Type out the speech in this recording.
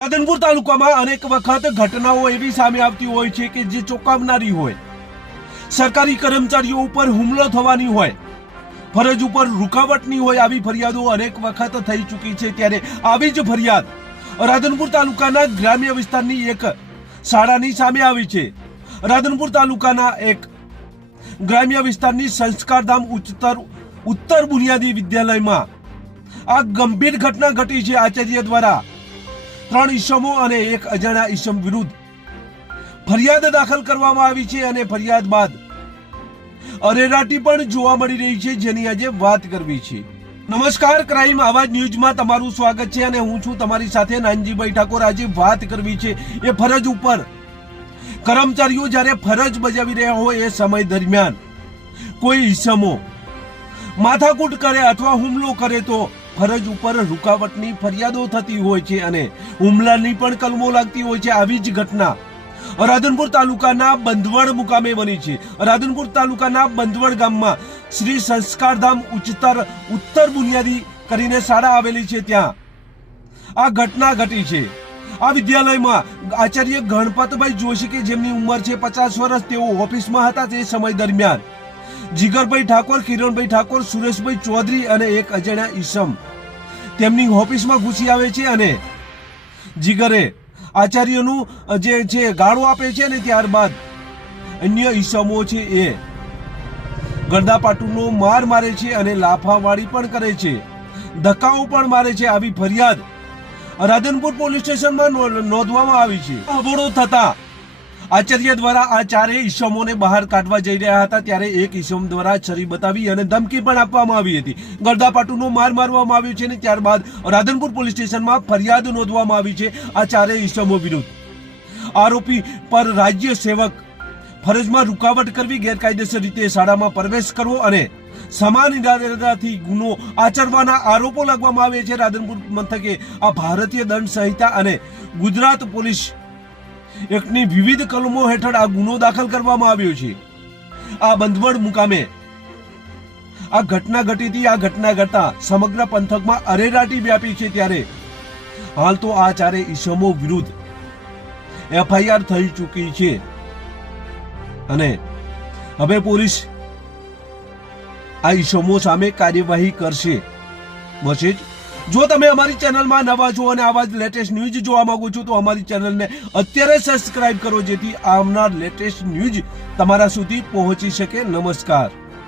રાધનપુર તાલુકામાં અનેક વખત ઘટનાઓ એવી સામે આવતી હોય છે કે જે ચોંકાવનારી હોય। સરકારી કર્મચારીઓ ઉપર હુમલો થવાની હોય, ફરજ ઉપર રૂકાવટની હોય, આવી ફરિયાદો અનેક વખત થઈ ચૂકી છે। ત્યારે આવી જ ફરિયાદ રાધનપુર તાલુકાના ગ્રામ્ય વિસ્તારની એક શાળાની સામે આવી છે। રાધનપુર તાલુકાના એક ગ્રામ્ય વિસ્તારની સંસ્કારધામ ઉત્તર બુનિયાદી વિદ્યાલયમાં આ ગંભીર ઘટના ઘટી છે। આચાર્ય દ્વારા 3 ઈસમો અને એક અજાણ્યા ઈસમ વિરુદ્ધ ફરિયાદ દાખલ કરવામાં આવી છે અને ફરિયાદ બાદ અરેરાટી પણ જોવા મળી રહી છે, જેની આજે વાત કરવી છે। નમસ્કાર, ક્રાઇમ આવાજ ન્યૂઝમાં તમારું સ્વાગત છે અને હું છું તમારી સાથે નાનજીભાઈ ઠાકોર। આજે વાત કરવી છે એ ફરજ ઉપર કર્મચારીઓ જ્યારે ફરજ બજાવી રહ્યા હોય એ સમય દરમિયાન કોઈ ઈસમો માથાકૂટ કરે અથવા હુમલો કરે તો ફરજ ઉપર રૂકાવટની ફરિયાદો થતી હોય છે અને હુમલાની પણ કલમો લાગતી હોય છે। આવી જ ઘટના રાધનપુર તાલુકાના બંધવડ મુકામે બની છે। રાધનપુર તાલુકાના બંધવડ ગામમાં શ્રી સંસ્કારધામ ઉત્તર બુનિયાદી કરીને શાળા આવેલી છે, ત્યાં આ ઘટના ઘટી છે। આ વિદ્યાલયમાં આચાર્ય ગણપતભાઈ જોશી કે જેમની ઉંમર છે 50 વર્ષ, તેઓ ઓફિસમાં હતા। તે સમય દરમિયાન જીગરભાઈ ઠાકોર, કિરણભાઈ ઠાકોર, સુરેશભાઈ ચૌધરી અને એક અજાણ્યા ઈસમ તેમની ઓફિસમાં ઘૂસી આવે છે અને જીગરે આચાર્યનું જે ગાળો આપે છે અને ત્યારબાદ અન્ય ઈસમો છે એ ગરદાપાટુનો માર મારે છે અને લાફાવાળી પણ કરે છે, ધક્કાઓ પણ મારે છે। આવી ફરિયાદ રાધનપુર પોલીસ સ્ટેશનમાં નોંધવામાં આવી છે। અબોળો થતા આચાર્ય દ્વારા આ ચારેય ઈસમોને બહાર કાઢવા જઈ રહ્યા હતા ત્યારે એક ઈસમ દ્વારા છરી બતાવી અને ધમકી પણ આપવામાં આવી હતી। ગરદાપાટુનો માર મારવામાં આવ્યો છે અને ત્યારબાદ રાધનપુર પોલીસ સ્ટેશનમાં ફરિયાદ નોંધવામાં આવી છે આ ચારેય ઈસમો વિરુદ્ધ। આરોપી પર રાજ્ય સેવક, ફરજમાં રૂકાવટ કરવી, ગેરકાયદેસર રીતે શાળામાં પ્રવેશ કરવો અને સમાન ઇરાદાથી ગુનો આચરવાના આરોપો લગાવવામાં આવે છે। રાધનપુર મથકે આ ભારતીય દંડ સંહિતા અને ગુજરાત પોલીસ એકની વિવિધ કલમો હેઠળ આ ગુનો દાખલ કરવામાં આવ્યો છે। આ બંધવડ મુકામે આ ઘટના ઘટી હતી। આ ઘટના ઘટતા સમગ્ર પંથકમાં અરેરાટી વ્યાપી છે। ત્યારે હાલ તો આ ચારે ઈસમો વિરુદ્ધ FIR થઈ ચૂકી છે અને હવે પોલીસ આ ઈસમો સામે કાર્યવાહી કરશે। બસ જ। જો તમે અમારી ચેનલમાં નવા છો અને આવા જ લેટેસ્ટ ન્યૂઝ જોવા માંગો છો તો અમારી ચેનલને અત્યારે સબસ્ક્રાઇબ કરો, જેથી આવનાર લેટેસ્ટ ન્યૂઝ તમારા સુધી પહોંચી શકે। નમસ્કાર।